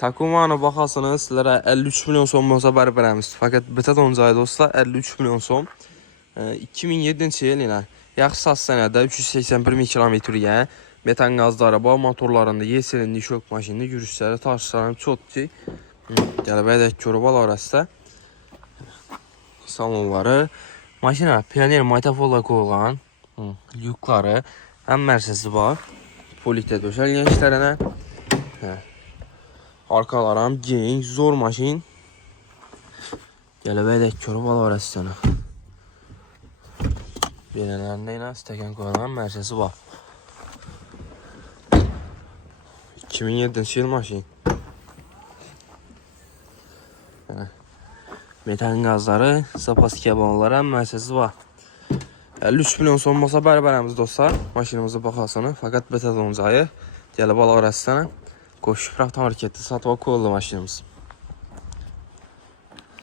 Takumanı baxasınız, sizlərə 53 milyon son olsa bərabərəmiz. Fakat beta doncayı dostlar 53 milyon son. 2007-ci il ilə yaxşı saz sənədə 381 min kilometryə metan qazlı araba motorlarında yeselindi şok maşinində yürüşləri tartışlarım çok ki. Gəlbəyədək körübal arasında salonları. Maşina Pioneer Matafola qoyulan lyukları, həm mərsəsi var. Polite döşəl gençlərinə. Arkalarım genç, zor maşin. Gəlbəyədək körübal arasında. Belələrində ilə stəkan qoyulan mərsəsi var. 2007-ci il maşin. Metan qazları, zapas kəbanlara mərsəsi var. 53 milyon son olsa bərabərəmiz dostlar. Maşinimizi baxasını. Fakat beta doncayı gəlib alaq rəstənə. Qoşu fıraqdan hareketli satva qoyuldu maşinimiz.